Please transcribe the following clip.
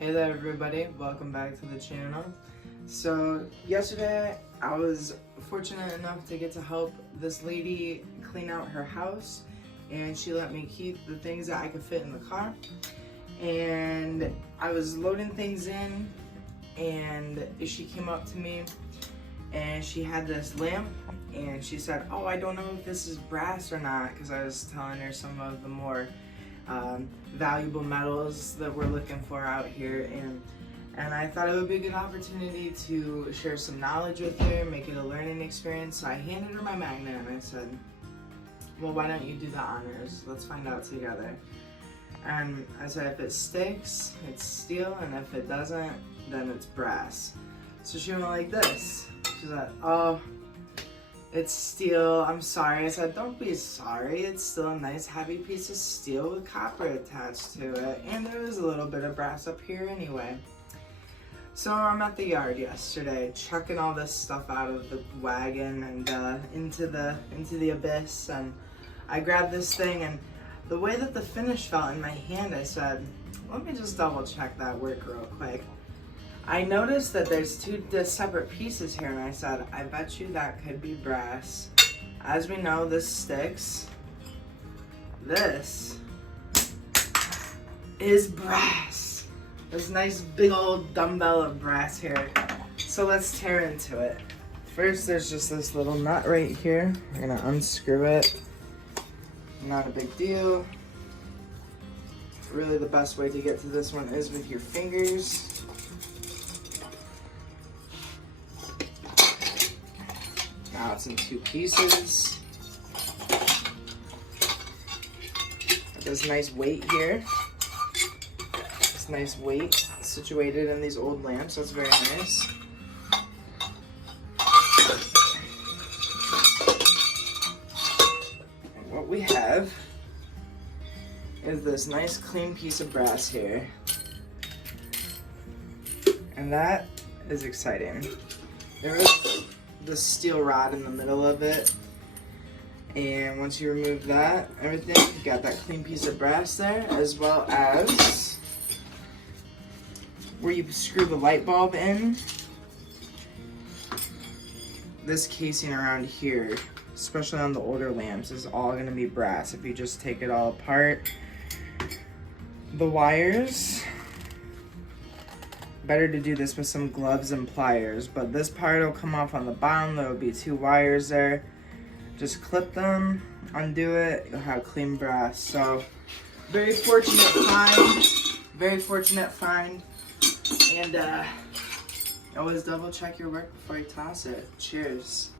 Hey there everybody, welcome back to the channel. So yesterday I was fortunate enough to get to help this lady clean out her house, and she let me keep the things that I could fit in the car. And I was loading things in and she came up to me and she had this lamp and she said, "Oh, I don't know if this is brass or not," because I was telling her some of the more valuable metals that we're looking for out here, and I thought it would be a good opportunity to share some knowledge with her, make it a learning experience. So I handed her my magnet and I said, "Well, why don't you do the honors? Let's find out together." And I said, if it sticks, it's steel, and if it doesn't, then it's brass. So she went like this. She said, "Oh, it's steel, I'm sorry." I said, "Don't be sorry, it's still a nice heavy piece of steel with copper attached to it, and there is a little bit of brass up here anyway." So I'm at the yard yesterday, chucking all this stuff out of the wagon and into the abyss, and I grabbed this thing, and the way that the finish felt in my hand, I said, let me just double check that work real quick. I noticed that there's two separate pieces here, and I said, I bet you that could be brass. As we know, this sticks. This is brass. This nice big old dumbbell of brass here. So let's tear into it. First, there's just this little nut right here. We're gonna unscrew it. Not a big deal. Really, the best way to get to this one is with your fingers. Now it's in two pieces. This nice weight here. This nice weight situated in these old lamps. That's very nice. And what we have is this nice clean piece of brass here. And that is exciting. There is the steel rod in the middle of it, and once you remove that, everything, you got that clean piece of brass there, as well as where you screw the light bulb in. This casing around here, especially on the older lamps, is all going to be brass if you just take it all apart. The wires, better to do this with some gloves and pliers, but this part will come off on the bottom. There will be two wires there. Just clip them, undo it, you'll have clean brass. So very fortunate find, and always double check your work before you toss it. Cheers.